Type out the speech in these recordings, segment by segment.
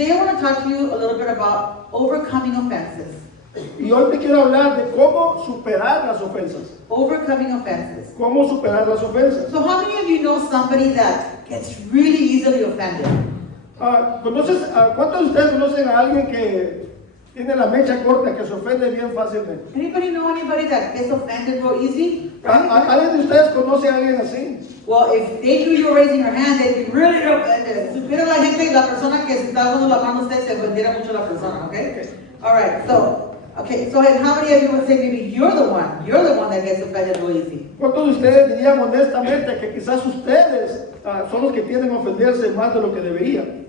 today I want to talk to you a little bit about overcoming offenses. Y hoy te quiero hablar de cómo superar las ofensas. Overcoming offenses. Cómo superar las ofensas. So how many of you know somebody that gets really easily offended? ¿Cuántos de ustedes conocen a alguien que tiene la mecha corta, que se ofende bien fácilmente? Anybody know anybody that gets offended real easy? ¿Alguien de ustedes conoce a alguien así? Well, if they knew you were raising your hand, they'd be really offended. Supiera la gente, la persona que se está dando la mano a usted, se ofendiera mucho la persona, okay? All right, so and how many of you would say maybe you're the one that gets offended real easy? ¿Cuántos de ustedes dirían honestamente que quizás ustedes son los que tienden a ofenderse más de lo que deberían?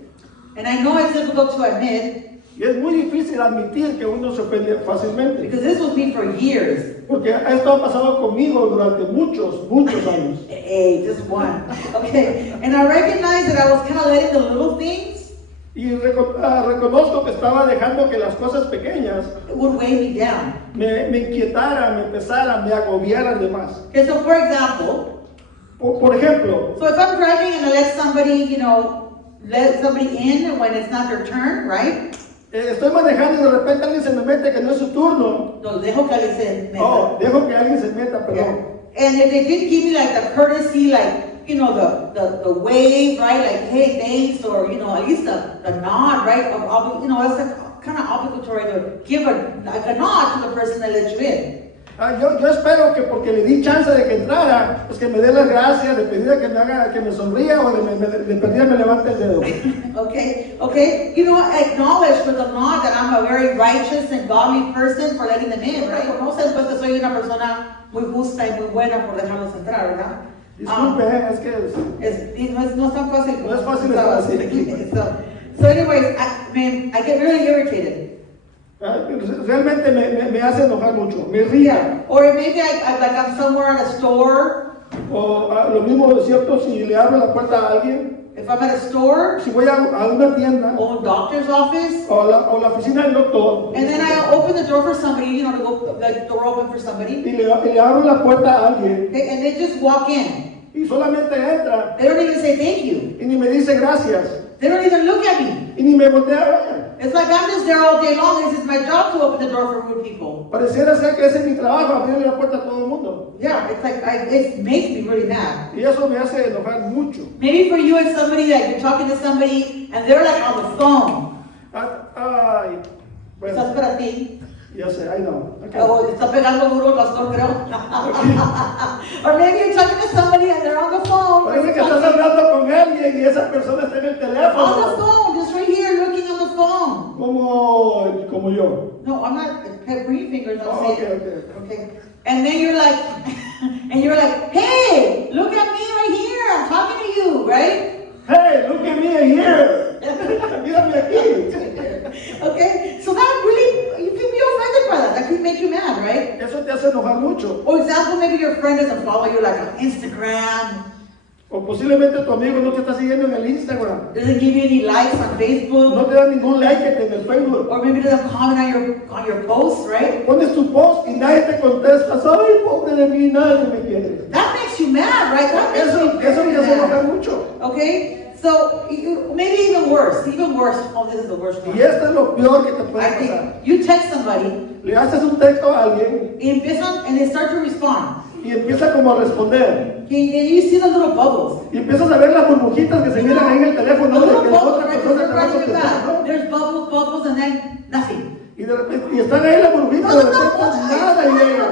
And I know it's difficult to admit, Y es muy difícil admitir que uno se ofende fácilmente. because this was me for years. Porque esto ha pasado conmigo durante muchos años. Hey, just one. Okay, and I recognized that I was kind of letting the little things Y reconozco que estaba dejando que las cosas pequeñas would weigh me down. me inquietaran, me pesaran, me agobiaran de más. Okay, so for example, Por ejemplo, so if I'm driving and I let somebody in when it's not their turn, right? estoy manejando y de repente alguien se me mete que no es su turno. No, dejo que alguien se meta. Oh, dejo que alguien se meta, perdón. Yeah. And if they didn't give me like the courtesy, like, the wave, right? Like, hey, thanks, or, at least the nod, right? That's kind of obligatory to give a nod to the person that let you in. Yo espero que porque le di chance de que entrara, pues que me dé las gracias, de pedir que me sonría o de pedir me levante el dedo. Okay. Acknowledge with a nod that I'm a very righteous and godly person for letting them in, right? Reconoce pues que soy una persona muy justa y muy buena por dejarlos entrar, ¿verdad? Disculpe, es que no es tan fácil. No es fácil estar así. So anyways, I get really irritated. Realmente me hace enojar mucho, me irrita. Or maybe I'm somewhere at a store. O lo mismo es cierto si le abro la puerta a alguien. If I'm at a store. Si voy a una tienda. Or a doctor's office. O la oficina del doctor. And then I open the door for somebody, to go the door open for somebody. Y le abro la puerta a alguien. And they just walk in. Y solamente entra. They don't even say thank you. Y ni me dice gracias. They don't even look at me. Y ni me voltea a ver. It's like I'm just there all day long. This is my job to open the door for rude people. Pareciera ser que ese es mi trabajo, abrirle la puerta a todo el mundo. Yeah, it's like it makes me really mad. Y eso me hace enojar mucho. Maybe for you it's somebody that you're talking to somebody and they're like on the phone. Ay, bueno. Estás para ti. Ya sé, I know. Okay. Oh, está pegando duro el pastor, creo. Or maybe you're talking to somebody and they're on the phone. Parece que estás hablando con alguien y esa persona está en el teléfono. On the phone, just right here, looking on the phone. Como yo. No, I'm not. Bring your fingers. I'm saying. Okay. And then you're like, hey, look at me right here. I'm talking to you, right? Hey, look at me here. Mírame aquí. Okay, so that really, you can be offended by that. That can make you mad, right? Eso te hace enojar mucho. For example, maybe your friend doesn't follow you like on Instagram. O posiblemente tu amigo no te está siguiendo en el Instagram. Doesn't give you any likes on Facebook. No te da ningún like en el Facebook. Or maybe doesn't comment on your posts, right? Pones tu post y nadie te contesta. Ay, pobre de mí, nadie me quiere. That makes you mad, right? Eso me hace enojar mucho. Okay? So, maybe even worse. Oh, this is the worst one. Y esto es lo peor que te puede I pasar. think you text somebody. Le haces un texto a alguien. And they start to respond. Y empieza como a responder. And you see the little bubbles. Y empiezas a ver las burbujitas que se miran ahí en el teléfono de que la otra persona te va a contestar, ¿no? There's bubbles, and then nothing. Y de repente, y están ahí las burbujitas, de repente nada llega.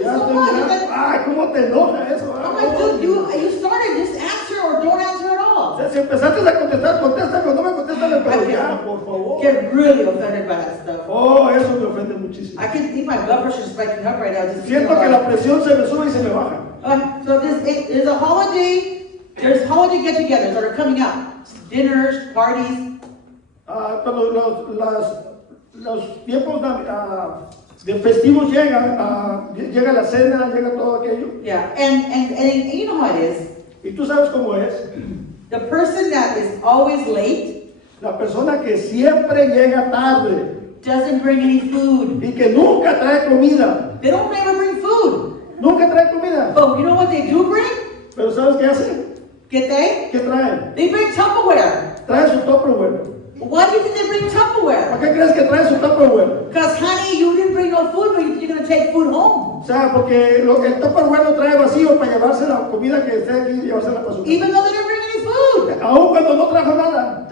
Ya estoy mirando. Ay, cómo te enoja eso. I'm like, dude, you started, just answer or don't answer at all. O sea, si empezaste a contestar, contesta, cuando no me contestas, pero ya, por favor. Get really offended by that stuff. Oh, eso me ofende muchísimo. I can see my blood pressure spiking up right now. Just Siento que la presión se me sube y se me baja. So there's a holiday. There's holiday get-togethers that are coming up. Dinners, parties. Cuando los tiempos de festivos llegan, llega la cena, llega todo aquello. Yeah, and you know how it is. Y tú sabes cómo es. The person that is always late. La persona que siempre llega tarde. Doesn't bring any food. Y que nunca trae comida. They don't ever bring food. Nunca trae comida. But you know what they do bring? Pero ¿sabes qué hacen? ¿Qué traen? They bring Tupperware. Traen su Tupperware. Why do you think they bring ¿Por Tupperware? qué crees que traen su Tupperware? Because, honey, you didn't bring no food, but you're going to take food home. O sea, porque el Tupperware lo trae vacío para llevarse la comida que esté aquí y llevársela para su casa. Even though they didn't bring any food. Aún cuando no trajo nada.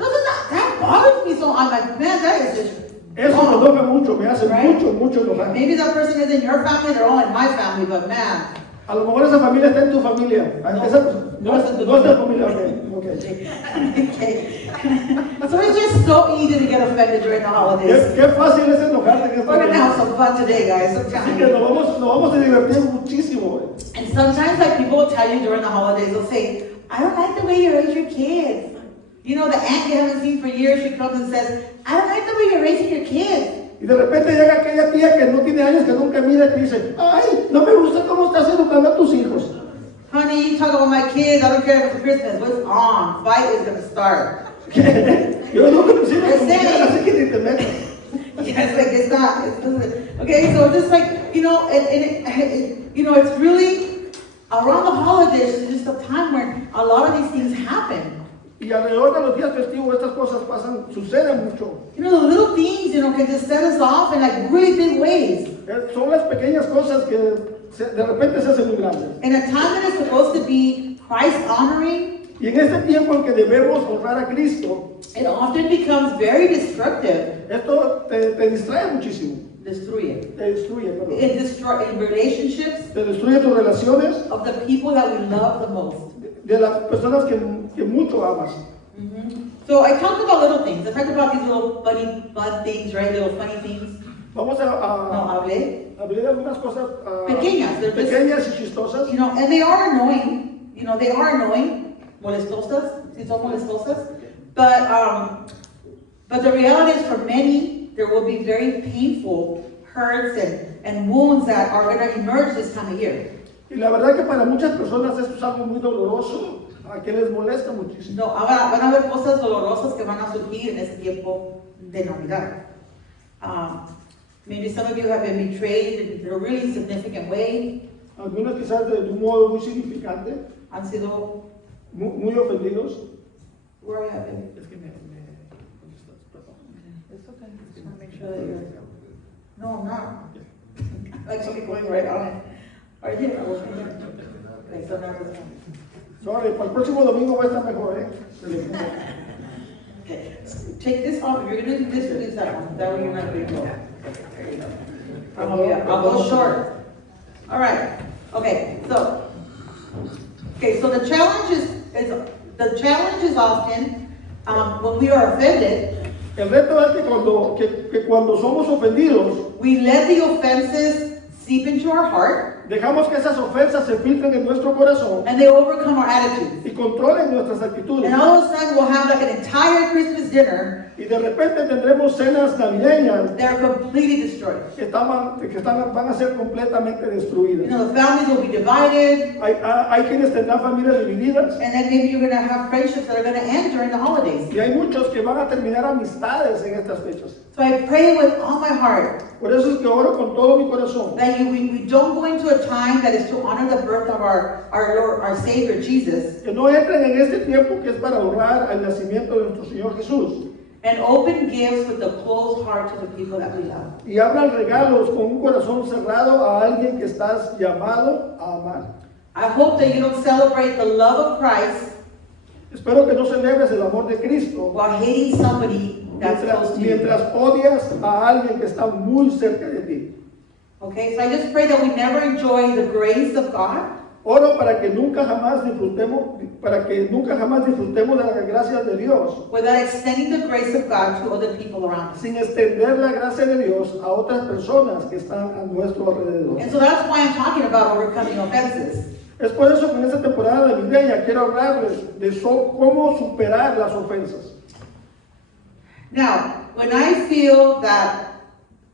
That bothers me so. I'm like, man, that is just Eso me wrong. enoja mucho, me hace Right? mucho enojar. Maybe that person is in your family, they're all in my family, but man. A lo mejor esa familia está en tu familia. No, Esa, no está en tu no está en tu familia. Okay. Okay. So it's just so easy to get offended during the holidays. Qué fácil es enojarte en esta We're going to have vida. some fun today, guys. I'm Así telling que you. nos vamos a divertir muchísimo. And sometimes, like, people will tell you during the holidays, they'll say, I don't like the way you raise your kids. You know, the aunt you haven't seen for years, she comes and says, I don't like the way you're raising your kids. Y de repente llega aquella tía que no tiene años, que nunca mira, y te dice, ay, no me gusta cómo estás educando a tus hijos. Honey, you talk about my kids, I don't care if it's Christmas. What's on? Fight is going to start. Yo no me sirvo como Yes, quiera, así que ni te metas. Yes, like it's not. Okay, so just like, you know, you know, it's really, around the holidays, it's just a time where a lot of these things happen. Y alrededor de los días festivos estas cosas pasan, suceden mucho. You know, the little things, you know, can just set us off in like really big ways. Son las pequeñas cosas que de repente se hacen muy grandes. In a time that is supposed to be Christ honoring, Y en este tiempo en que debemos honrar a Cristo, it often becomes very destructive. esto te distrae muchísimo. Destruye. Te destruye, perdón. In relationships Te destruye tus relaciones of the people that we love the most. de las personas que mucho amas. So I talked about little things. I talked about these little fun things, right? Little funny things. Vamos No, a hablé. hablar de algunas cosas Pequeñas, they're just- pequeñas y chistosas. You know, and they are annoying. You know, they are annoying. Molestosas, si son molestosas. But the reality is, for many, there will be very painful hurts and wounds that are going to emerge this time of year. Y la verdad que para muchas personas esto es algo muy doloroso, a que les molesta muchísimo. No, ahora van a haber cosas dolorosas que van a surgir en este tiempo de Navidad. Maybe some of you have been betrayed in a really significant way. Algunos quizás de un modo muy significante, Han sido, muy ofendidos. where have you been? Es que me It's okay. Just want to make sure that you're. No, I'm not. Actually going right on it. Right here, I was right here. Okay, so now it's on. Sorry, para el próximo domingo va a estar mejor, ¿eh? Okay, take this off. If you're gonna do this, release that one. That way you're not gonna go. There you go. Oh yeah, I'll go short. All right. Okay, so the challenge is often when we are offended, El reto es que cuando somos ofendidos, we let the offenses seep into our heart dejamos que esas ofensas se filtren en nuestro corazón and they overcome our attitudes. y controlen nuestras actitudes. And all of a sudden we'll have like an entire Christmas dinner Y de repente tendremos cenas navideñas that are completely destroyed. van a ser completamente You destruidas. know, the families will be divided, Hay quienes tendrán familias divididas and then maybe you're going to have friendships that are going to end during the holidays. y hay muchos que van a terminar amistades en estas fechas. So I pray with all my heart Por eso es que oro con todo mi corazón. that we don't go into a time that is to honor the birth of our Lord, our Savior Jesus, Que no entren en este tiempo que es para honrar al nacimiento de nuestro Señor Jesús. and open gifts with a closed heart to the people that we love. Y abran regalos con un corazón cerrado a alguien que estás llamado a amar. I hope that you don't celebrate the love of Christ Espero que no celebres el amor de Cristo while hating somebody that's close to you. mientras odias a alguien que está muy cerca de ti. Okay, so I just pray that we never enjoy the grace of God Oro para que nunca jamás disfrutemos de las gracias de Dios, without extending the grace of God to other people around us. sin extender la gracia de Dios a otras personas que están a nuestro alrededor. And so that's why I'm talking about overcoming offenses. Es por eso que en esta temporada navideña quiero hablarles de cómo superar las ofensas. Now, when I feel that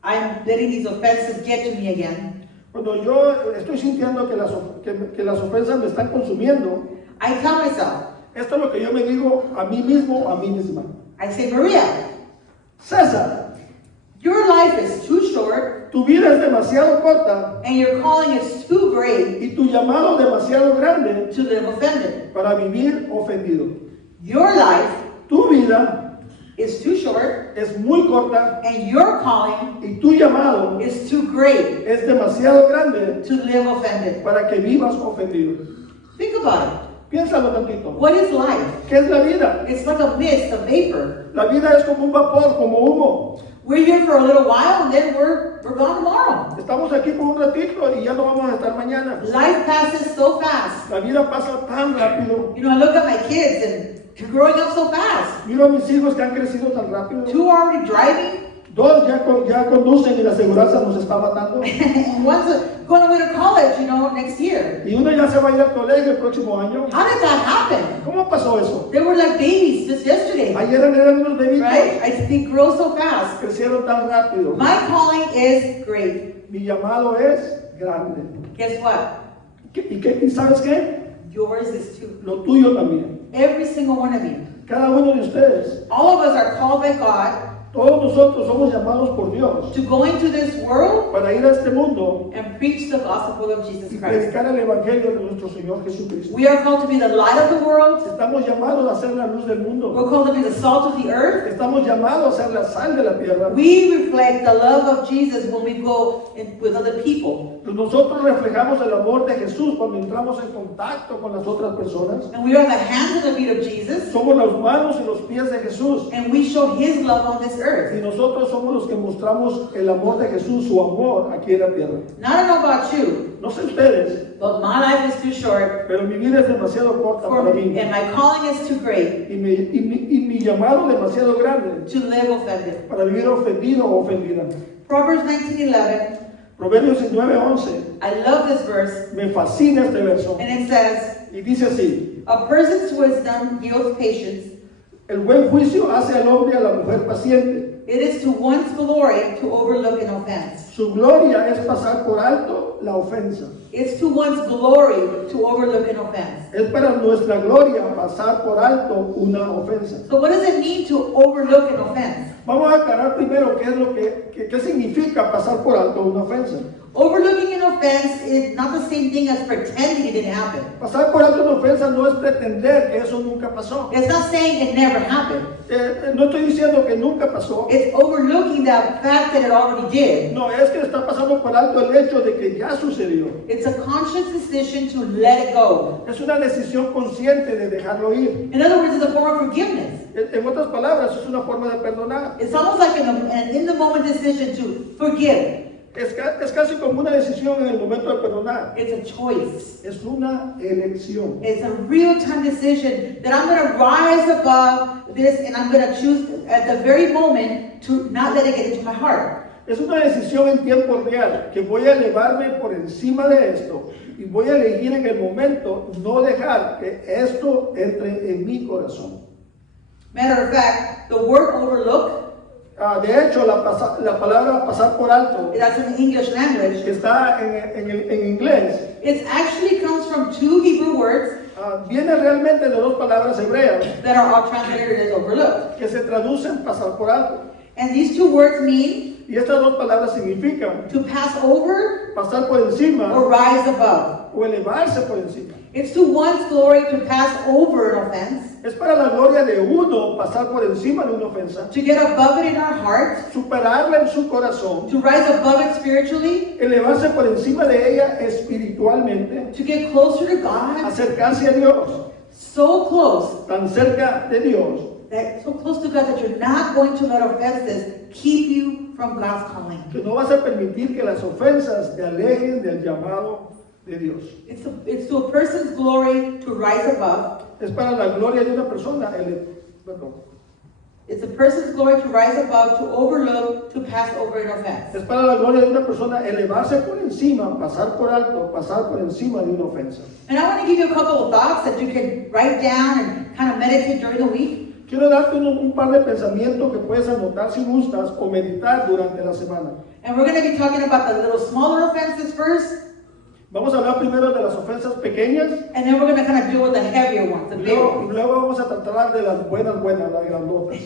I'm letting these offenses get to me again, Cuando yo estoy sintiendo que las ofensas me están consumiendo, I tell myself, esto es lo que yo me digo a mí mismo, a mí misma. I say, Maria, César, your life is too short tu vida es demasiado corta and your calling is too great y tu llamado demasiado grande to live offended. para vivir ofendido. Your life Tu vida is too short, es muy corta and your calling y tu llamado is too great es demasiado grande to live offended. para que vivas ofendido. Think about it. Piénsalo tantito. What is life? ¿Qué es la vida? It's like a mist, a vapor. La vida es como un vapor, como humo. We're here for a little while, and then we're gone tomorrow. Estamos aquí por un ratito y ya no vamos a estar mañana. Life passes so fast. La vida pasa tan rápido. You know, I look at my kids, and they're growing up so fast. Miro a mis hijos que han crecido tan rápido. 2 are already driving, 2 ya conducen y la aseguranza nos está matando. and one's going away to college, you know, next year. Y uno ya se va a ir al colegio el próximo año. How did that happen? ¿Cómo pasó eso? They were like babies just yesterday, Ayer eran unos bebitos. right? They grow so fast. Crecieron tan rápido. My calling is great. Mi llamado es grande. Guess what? ¿Y sabes qué? Yours is too. Lo tuyo también. Every single one of you. Cada uno de ustedes. All of us are called by God Todos nosotros somos llamados por Dios to go into this world para ir a este mundo and preach the gospel of Jesus y Christ. predicar el evangelio de nuestro Señor Jesucristo. We are called to be the light of the world. Estamos llamados a ser la luz del mundo. We're called to be the salt of the earth. Estamos llamados a ser la sal de la tierra. We reflect the love of Jesus when we go with other people. Nosotros reflejamos el amor de Jesús cuando entramos en contacto con las otras personas. And we are the hands and the feet of Jesus. Somos las manos y los pies de Jesús. And we show His love on this Y earth. nosotros somos los que mostramos el amor de Jesús, su amor aquí en la tierra. Now, I don't know about you, No sé ustedes, but my life is too short pero mi vida es demasiado corta for para me, mí. and my calling is too great Y mi llamado demasiado grande to live offended. para vivir ofendido o ofendida. Proverbs 19:11. Proverbios 19:11. I love this verse, Me fascina este verso. and it says, Y dice así: "A person's wisdom yields patience. el buen juicio hace al hombre y a la mujer paciente. It is to one's glory to overlook an offense." Su gloria es pasar por alto la ofensa. It's to one's glory to overlook an offense. Es para nuestra gloria pasar por alto una ofensa. So what does it mean to overlook an offense? Vamos a aclarar primero qué es lo qué significa pasar por alto una ofensa. Overlooking an offense is not the same thing as pretending it didn't happen. Pasar por alto una ofensa no es pretender que eso nunca pasó. It's not saying it never happened. No estoy diciendo que nunca pasó. It's overlooking the fact that it already did. No, es que está pasando por alto el hecho de que ya sucedió. It's a conscious decision to let it go. Es una decisión consciente de dejarlo ir. In other words, it's a form of forgiveness. En otras palabras, es una forma de perdonar. It's almost like an in-the-moment decision to forgive. Es casi como una decisión en el momento de perdonar. It's a choice. Es una elección. It's a real-time decision that I'm going to rise above this and I'm going to choose at the very moment to not let it get into my heart. Es una decisión en tiempo real, que voy a elevarme por encima de esto y voy a elegir en el momento no dejar que esto entre en mi corazón. Matter of fact, the word overlook, De hecho, la palabra pasar por alto, that's in the English language, que está en inglés, it actually comes from 2 Hebrew words viene realmente de 2 palabras hebreas that are all translated as overlook. que se traducen pasar por alto. And these 2 words mean Y estas 2 palabras significan to pass over pasar por encima or rise above. o elevarse por encima. It's to one's glory to pass over an offense, Es para la gloria de uno pasar por encima de una ofensa, to get above it in our heart, superarla en su corazón, to rise above it spiritually, elevarse por encima de ella espiritualmente, to get closer to God, acercarse a Dios, so close, tan cerca de Dios, so close to God that you're not going to let offenses keep you from God's calling. que no vas a permitir que las ofensas te alejen del llamado de Dios. It's to a person's glory to rise above. Es para la gloria de una persona. It's a person's glory to rise above, to overlook, to pass over an offense. Es para la gloria de una persona elevarse por encima, pasar por alto, pasar por encima de una ofensa. And I want to give you a couple of thoughts that you can write down and kind of meditate during the week. Quiero darte un par de pensamientos que puedes anotar si gustas o meditar durante la semana. And we're going to be talking about the little smaller offenses first, Vamos a hablar primero de las ofensas pequeñas and then we're going to kind of deal with the heavier ones, the y bigger luego, ones. vamos a tratar de las buenas, las grandotas.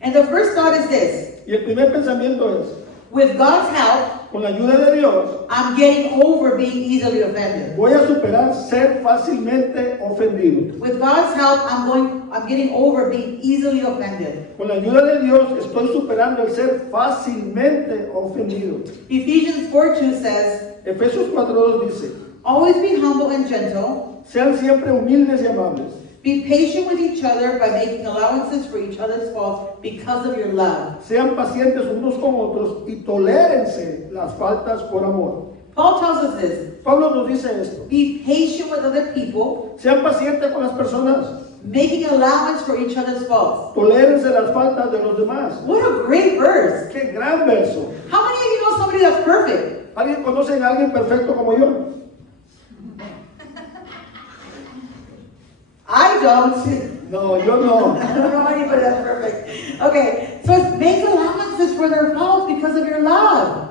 And the first thought is this: Y el primer pensamiento es, With God's help, con la ayuda de Dios, I'm getting over being easily offended. voy a superar ser fácilmente ofendido. With God's help, I'm getting over being easily offended. Con la ayuda de Dios estoy superando el ser fácilmente ofendido. Ephesians 4:2 says, Efesios 4:2 dice, always be humble and gentle. sean siempre humildes y amables. Be patient with each other by making allowances for each other's faults because of your love. Sean pacientes unos con otros y tolérense las faltas por amor. Paul tells us this. Pablo nos dice esto. Be patient with other people, Sean pacientes con las personas. making allowance for each other's faults. Tolérense las faltas de los demás. What a great verse. ¡Qué gran verso! How many of you know somebody that's perfect? ¿Alguien conoce a alguien perfecto como yo? I don't. No, yo no. I don't know anybody that's perfect. Okay, so it's make allowances for their faults because of your love.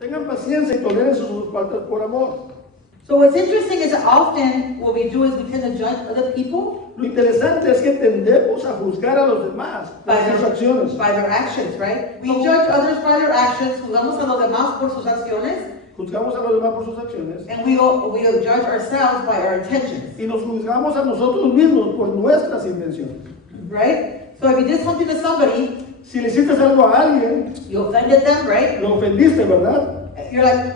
Tengan paciencia y toleren sus faltas por amor. So what's interesting is that often what we do is we tend to judge other people Lo interesante es que tendemos a juzgar a los demás por sus acciones. by their actions, right? We judge others by their actions, juzgamos a los demás por sus acciones, Juzgamos a los demás por sus acciones and we'll judge ourselves by our intentions, y nos juzgamos a nosotros mismos por nuestras intenciones. right? So if you did something to somebody, Si le hiciste algo a alguien, you offended them, right? lo ofendiste, ¿verdad? You're like,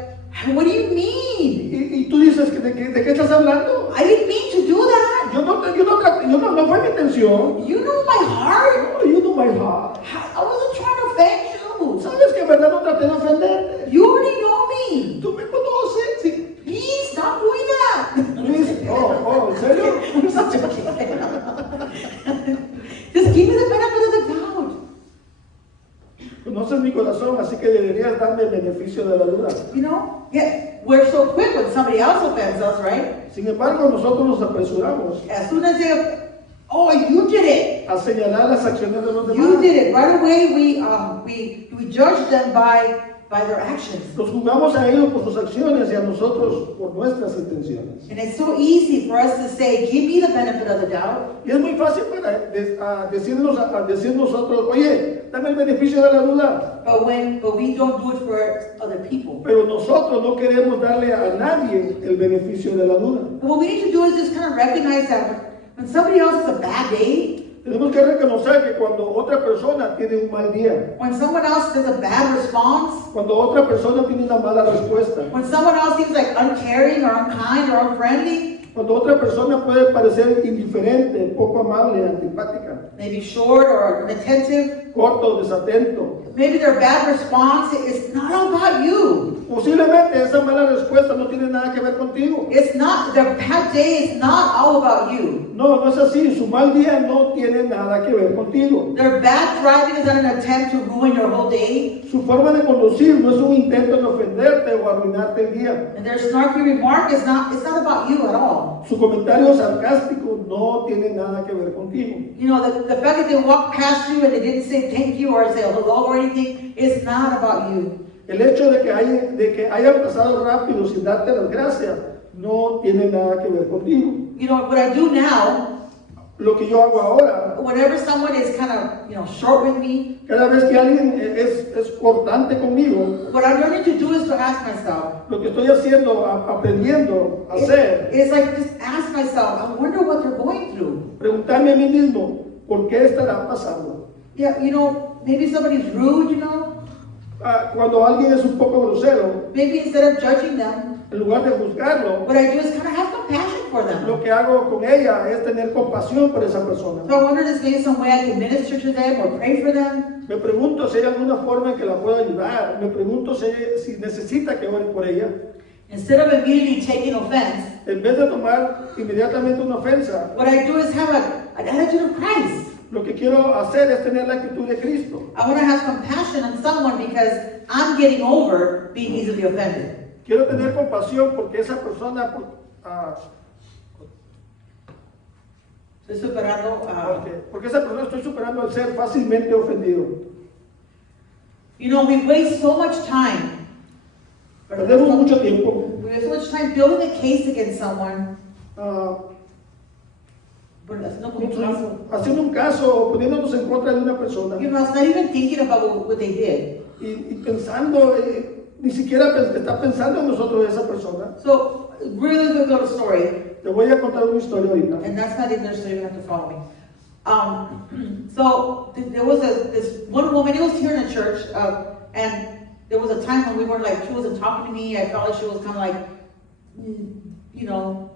what do you mean? Y tú dices, ¿de qué estás hablando? I didn't mean to do that. No fue mi intención. You know my heart. Oh, you know my heart. I wasn't trying to offend you. Sabes que en verdad no traté de ofenderte. You already know me. Tú me conoces. Sí. Please stop doing that. Luis, ¿en serio? I'm just joking. Just give me the benefit of the doubt. Conoces mi corazón, así que deberías darme el beneficio de la duda. You know? Yeah, we're so quick when somebody else offends us, right? Sin embargo, nosotros nos apresuramos As soon as they, oh, you did it. a señalar las acciones de los demás. You did it. Right away, we judge them by their actions. Los juzgamos a ellos por sus acciones y a nosotros por nuestras intenciones. And it's so easy for us to say, give me the benefit of the doubt. Y es muy fácil para decir nosotros, oye, dame el beneficio de la duda. But we don't do it for other people. Pero nosotros no queremos darle a nadie el beneficio de la duda. But what we need to do is just kind of recognize that when somebody else has a bad day, Tenemos que reconocer que cuando otra persona tiene un mal día, when someone else does a bad response, cuando otra persona tiene una mala respuesta, when someone else seems like uncaring or unkind or unfriendly, cuando otra persona puede parecer indiferente, poco amable, antipática, maybe short or inattentive, corto, desatento, maybe their bad response is not all about you. posiblemente esa mala respuesta no tiene nada que ver contigo. It's not, their bad day is not all about you. No, no es así. Su mal día no tiene nada que ver contigo. Their bad driving is not an attempt to ruin your whole day. Su forma de conducir no es un intento de ofenderte o arruinarte el día. And their snarky remark it's not about you at all. Su comentario sarcástico no tiene nada que ver contigo. You know, the fact that they walked past you and they didn't say thank you or say hello or anything, it's not about you. El hecho de que hayan pasado rápido sin darte las gracias no tiene nada que ver contigo. You know, what I do now, Lo que yo hago ahora, whenever someone is kind of, short with me, cada vez que alguien es cortante conmigo, what I'm learning to do is to ask myself, lo que estoy haciendo, aprendiendo a hacer, it's like just ask myself, I wonder what they're going through. preguntarme a mí mismo, ¿por qué estará pasando? Yeah, maybe somebody's rude, Cuando alguien es un poco grosero, maybe instead of judging them, en lugar de juzgarlo, what I do is kind of have compassion for them. lo que hago con ella es tener compasión por esa persona. So I wonder if there's maybe some way I can minister to them or pray for them. Me pregunto si hay alguna forma en que la pueda ayudar. Me pregunto si necesita que ore por ella. Instead of immediately taking offense, En vez de tomar inmediatamente una ofensa, what I do is have an attitude of Christ. lo que quiero hacer es tener la actitud de Cristo. I want to have compassion on someone because I'm getting over being easily offended. Quiero tener compasión porque esa persona, Estoy superando. porque esa persona estoy superando el ser fácilmente ofendido. We waste so much time. Perdemos mucho tiempo We waste so much time building a case against someone haciendo como un caso. haciendo un caso, poniéndonos en contra de una persona You know, it's not even thinking about what they did. y pensando, ni siquiera está pensando en nosotros esa persona. So, really quick little story, Te voy a contar una historia ahorita. and that's not English, so you have to follow me. So there was this one woman. It was here in the church, and there was a time when we were like, she wasn't talking to me. I felt like she was kind of like, you know,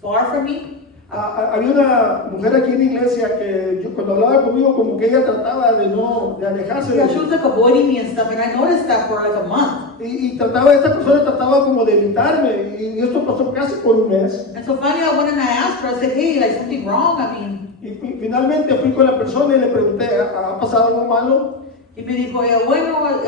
far from me. Había una mujer aquí en la iglesia que cuando hablaba conmigo como que ella trataba de alejarse Yeah, de she mí. was like avoiding me and stuff, and I noticed that for like a month. Esta persona trataba como de evitarme y esto pasó casi por un mes. And so finally I went and I asked her, I said, hey, like something wrong? I mean, Y finalmente fui con la persona y le pregunté, ¿ha pasado algo malo? y me dijo, bueno,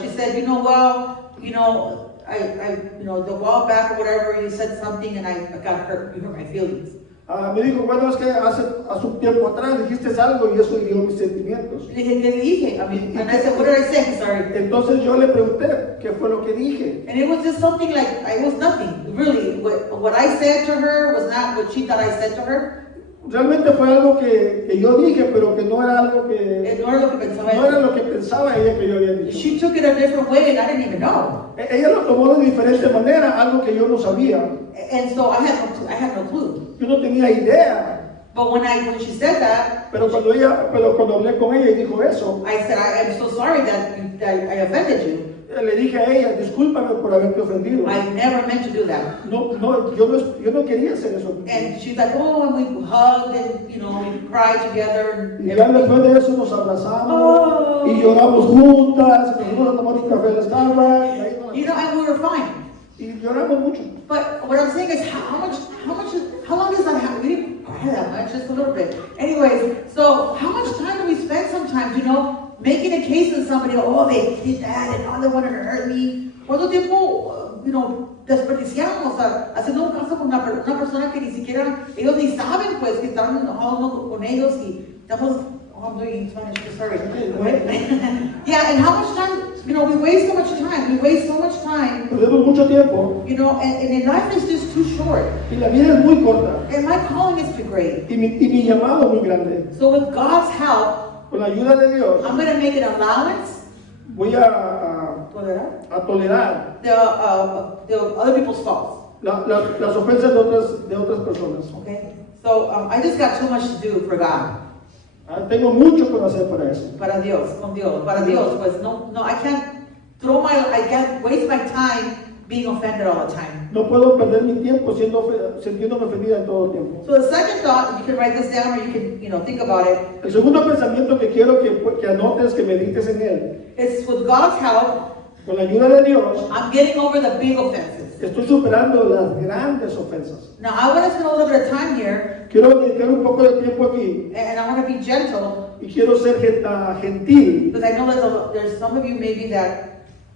she said, you know, well, you know, I you know, the while back or whatever, you said something and I got hurt, you hurt my feelings. Me dijo, bueno, es que hace un tiempo atrás dijiste algo y eso hirió mis sentimientos. Le dije, ¿qué dije? I mean, and I said, what did I say? Sorry. Entonces yo le pregunté, ¿qué fue lo que dije? And it was just something like, it was nothing, really. What I said to her was not what she thought I said to her. Realmente fue algo que yo dije, pero que no era algo que... No era lo que pensaba No era ella. lo que pensaba ella que yo había dicho. She took it a different way and I didn't even know. Ella lo tomó de diferente manera, algo que yo no sabía. And so I had no clue. Yo no tenía idea. But when she said that, Pero cuando hablé con ella y dijo eso, I said, I'm so sorry that I offended you. le dije a ella, discúlpame por haberte ofendido. I never meant to do that. Yo no quería hacer eso. And she's like, oh, and we hugged and, you know, we cried together. Y ya después de eso nos abrazamos Oh. y lloramos juntas, y nos fuimos a tomar un café a la Starbucks, y ahí nos- You know, and we were fine. y lloramos mucho. But what I'm saying is, how long does that happen? We didn't cry that much, just a little bit. Anyways, so how much time do we spend sometimes, you know, making a case of somebody, oh, they did that, and oh, they wanted to hurt me. ¿Cuánto tiempo, you know, desperdiciamos haciendo un caso con una persona que ni siquiera, ellos ni saben, pues, que están enojados con ellos y estamos, oh, I'm doing Spanish, sorry. Yeah, and how much time, you know, we waste so much time. We waste so much time. Perdemos mucho tiempo You know, and life is just too short. y la vida es muy corta And my calling is too great. y mi llamado es muy grande. So with God's help, Con la ayuda de Dios I'm going to make an allowance voy a tolerar the other people's faults. las ofensas de otras personas. Okay? So I just got too much to do for God. Tengo mucho por hacer para eso. Para Dios, con Dios, para Dios. Pues no, I can't waste my time being offended all the time. No puedo perder mi tiempo sintiéndome ofendida en todo el tiempo. So the second thought, you can write this down or you can, you know, think about it. El segundo pensamiento que quiero que anotes, que medites en él. It's with God's help, Con la ayuda de Dios, I'm getting over the big offenses. estoy superando las grandes ofensas. Now I want to spend a little bit of time here, Quiero dedicar un poco de tiempo aquí and I want to be gentle, y quiero ser gentil, because I know there's some of you maybe that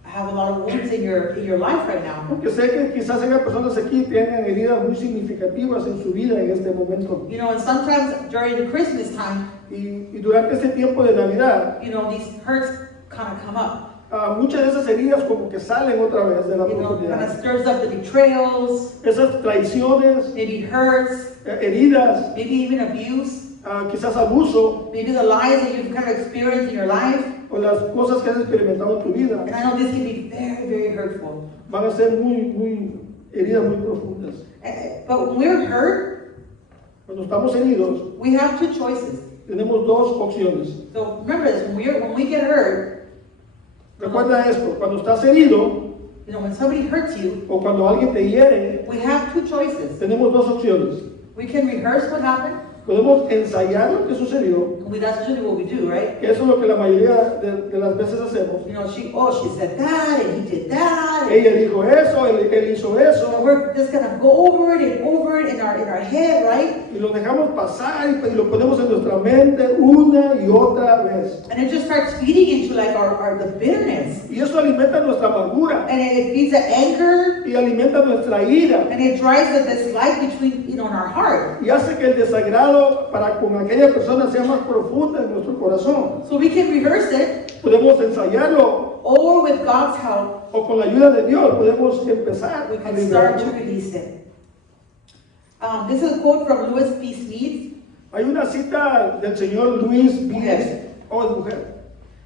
have a lot of wounds in your life right now. porque sé que quizás haya personas aquí que tienen heridas muy significativas en su vida en este momento. You know, and sometimes during the Christmas time, Y durante este tiempo de Navidad, you know, these hurts kind of come up. muchas de esas heridas como que salen otra vez de la You know, kind of profundidad. stirs up the betrayals, Esas traiciones, maybe hurts, heridas, maybe even abuse, quizás abuso, maybe the lies that you've kind of experienced in your life. o las cosas que has experimentado en tu vida, And I know this can be very, very hurtful. van a ser muy heridas muy profundas. But when we're hurt, Cuando estamos heridos, we have two choices. tenemos dos opciones. So remember this, when we get hurt, Recuerda esto, cuando estás herido you know, when somebody hurts you, o cuando alguien te hiere, we have two choices. tenemos dos opciones. We can rehearse what happened, Podemos ensayar lo que sucedió, that's usually what we do, right? que eso es lo que la mayoría de las veces hacemos. You know, she said that, and he did that. Ella dijo eso, él hizo So eso, we're just gonna go over it in our head, right? y lo dejamos pasar y lo ponemos en nuestra mente una y otra vez. And it just starts feeding into like the bitterness. Y eso alimenta nuestra amargura And it feeds the anger, y alimenta nuestra ira and it drives the dislike between, you know, in our heart. y hace que el desagrado para con aquella persona sea más profunda en nuestro corazón. So we can rehearse it, Podemos ensayarlo or with God's help, o con la ayuda de Dios podemos empezar we a can start to liberarlo. release it. This is a quote from Louis B. Smith. Hay una cita del señor Luis B. Mujer. Oh, mujer.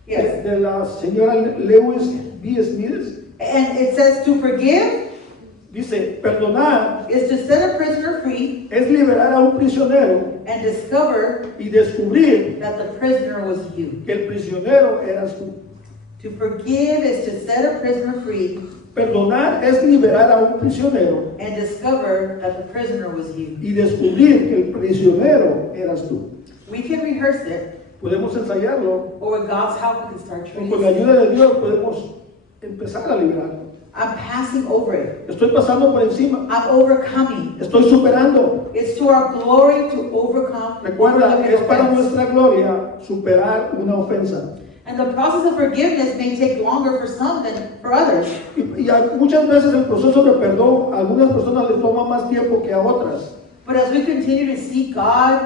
Yes. De la señora Lewis B. Smith. And it says to forgive Dice, perdonar is to set a prisoner free es liberar a un prisionero and discover y descubrir that the prisoner was you. que el prisionero eras tú. To forgive is to set a prisoner free Perdonar es liberar a un prisionero and discover that the prisoner was you. y descubrir que el prisionero eras tú. We can rehearse it, Podemos ensayarlo or with God's help, we can start o con la tracing. ayuda de Dios podemos empezar a liberarlo. I'm passing over it. Estoy pasando por encima, I'm overcoming. estoy superando. It's to our glory to overcome. Recuerda, overlook an es para offense. nuestra gloria superar una ofensa. And the process of forgiveness may take longer for some than for others. Muchas veces el proceso de perdón a algunas personas les toma más tiempo que a otras. But as we continue to seek God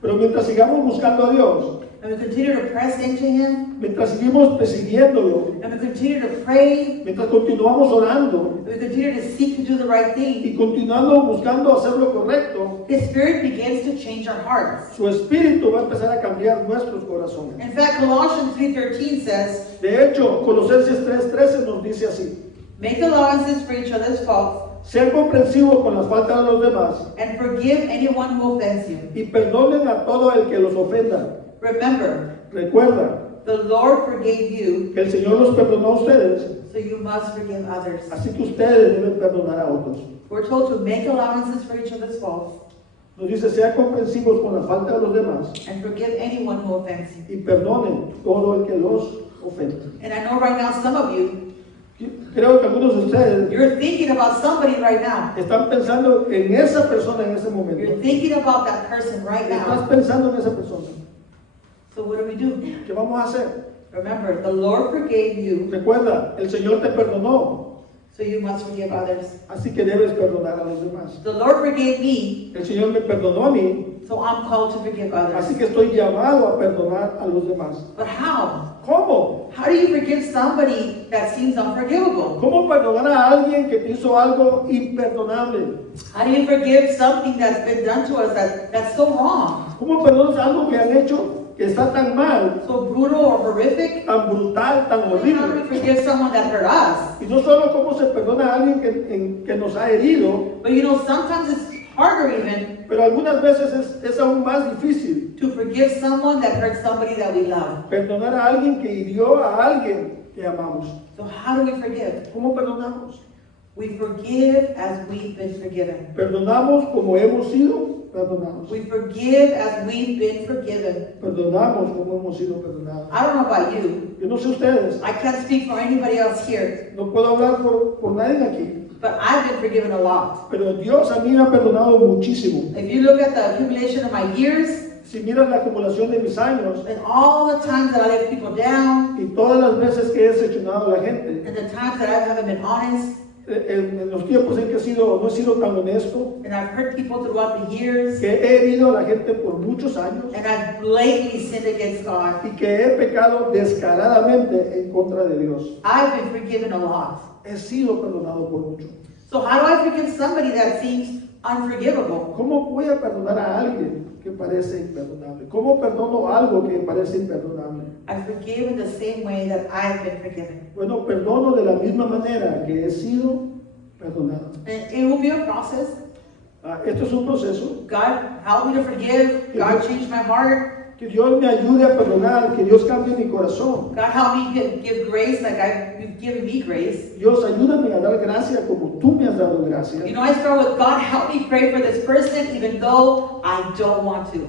Pero mientras sigamos buscando a Dios, and we continue to press into Him, mientras seguimos persiguiéndolo, and we continue to pray, mientras continuamos orando and we continue to seek to do the right thing, y continuando buscando hacer lo correcto, His Spirit begins to change our hearts. su espíritu va a empezar a cambiar nuestros corazones. In fact, Colossians 3:13 says, De hecho, Colosenses 3:13 nos dice así: make allowances for each other's faults sean comprensivos con las faltas de los demás and forgive anyone who offends you. y perdonen a todo el que los ofenda. Remember, Recuerda the Lord forgave you, que el Señor los perdonó a ustedes, so you must forgive others. así que ustedes deben perdonar a otros. We're told to make allowances for each other's faults Nos dice, sean comprensivos con las faltas de los demás and forgive anyone who offends you. y perdonen todo el que los ofenda. And I know right now some of you, Creo que algunos de ustedes you're thinking about somebody right now. están pensando en esa persona en ese You're momento. thinking about that person right Estás now. pensando en esa persona. So what do we do? ¿Qué vamos a hacer? Remember, the Lord forgave you, Recuerda, el Señor te perdonó, so you must forgive others. así que debes perdonar a los demás. The Lord forgave me, El Señor me perdonó a mí, so I'm called to forgive así others. que estoy llamado a perdonar a los demás. But how? ¿Cómo? How do you forgive somebody that seems unforgivable? ¿Cómo perdonar a alguien que te hizo algo imperdonable? How do you forgive something that's been done to us that's so wrong, ¿Cómo perdonas algo que han hecho que está tan mal, so brutal or horrific? tan brutal, tan How do we horrible? forgive someone that hurt us? Y no solo cómo se perdona a alguien que nos ha herido, But you know, sometimes it's harder even pero algunas veces es aún más difícil to forgive someone that hurt somebody that we love. perdonar a alguien que hirió a alguien que amamos. So how do we forgive? ¿Cómo perdonamos? We forgive as we've been forgiven. Perdonamos como hemos sido perdonados. We forgive as we've been forgiven. Perdonamos como hemos sido perdonados. I don't know about you. Yo no sé ustedes, I can't speak for anybody else here, no puedo hablar por nadie aquí, but I've been forgiven a lot. pero Dios a mí me ha perdonado muchísimo. If you look at the accumulation of my years Si miras la acumulación de mis años and all the times that I let people down y todas las veces que he decepcionado a la gente, and the times that I haven't been honest en los tiempos en que no he sido tan honesto, and I've hurt people throughout the years que he herido a la gente por muchos años and I've blatantly sinned against God, y que he pecado descaradamente en contra de Dios, I've been forgiven a lot. he sido perdonado por mucho. So how do I forgive somebody that seems unforgivable? ¿Cómo voy a perdonar a alguien que parece imperdonable? ¿Cómo perdono algo que parece imperdonable? I forgive in the same way that I've been forgiven. Bueno, perdono de la misma manera que he sido perdonado. And it will be a process. Esto es un proceso. God help me to forgive. God change my heart. Que Dios me ayude a perdonar, que Dios cambie mi corazón. God help me give grace like you've given me grace. Dios, ayúdame a dar gracia como tú me has dado gracia. You know, I start with God help me pray for this person even though I don't want to.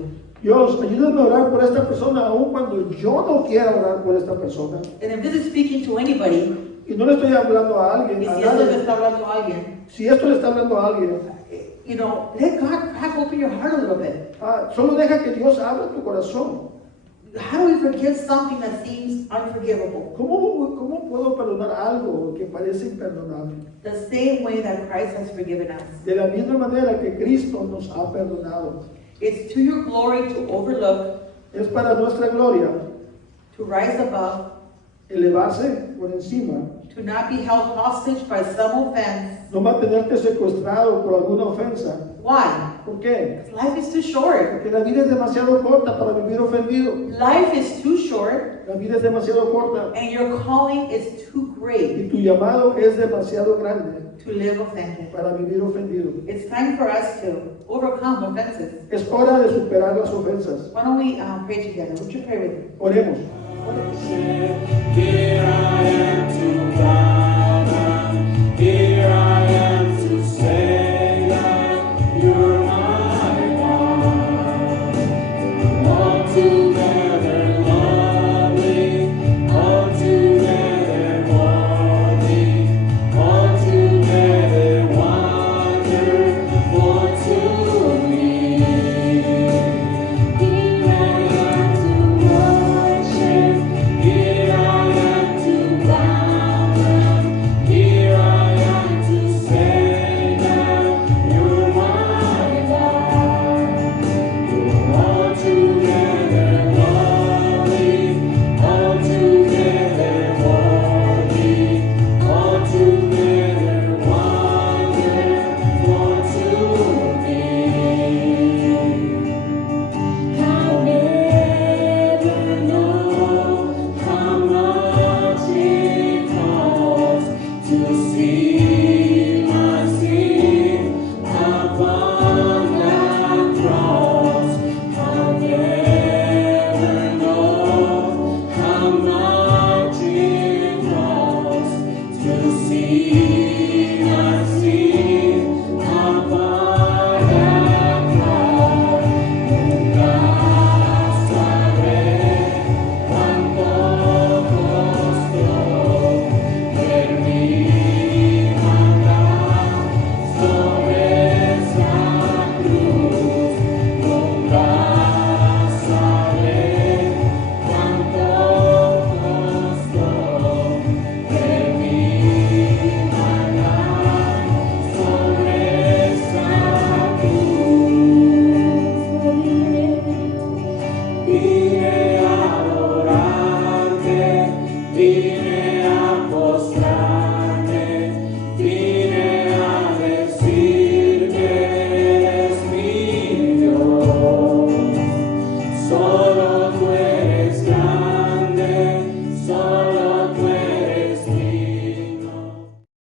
Dios, ayúdame a orar por esta persona aun cuando yo no quiera orar por esta persona. And if this is speaking to anybody, Y no le estoy hablando a alguien, y a si esto le nadie. está hablando a alguien, Si esto le está hablando a alguien, you know, let God perhaps open your heart a little bit. solo deja que Dios abra tu corazón. How do we forgive something that seems unforgivable? ¿Cómo puedo perdonar algo que parece imperdonable? The same way that Christ has forgiven us. De la misma manera que Cristo nos ha perdonado. It's to your glory to overlook, Es para nuestra gloria to rise above, elevarse por encima, to not be held hostage by some offense. no mantenerte secuestrado por alguna ofensa. Why? ¿Por qué? Life is too short. Porque la vida es demasiado corta para vivir ofendido. Life is too short, La vida es demasiado corta and your calling is too great y tu llamado es demasiado grande to live offended. para vivir ofendido. It's time for us to overcome offenses. Es hora de superar las ofensas. Why don't we pray together? Would you pray with me? Oremos. Here I am to bow down. Here I am to say that you're my God. Altogether lovely, altogether worthy, altogether wonderful to me. Here I am to worship. Here I am to bow down. Here I am to say that you're my God. You're altogether lovely, altogether worthy, altogether wonderful to me. I'll never know how much it costs to see my sin upon that cross. I'll never know how much it costs to see my sin upon that cross. Nunca sabré cuánto costó ver mi maldad sobre esa cruz. Nunca sabré cuánto costó ver mi maldad sobre esa cruz. Vine a adorarte, vine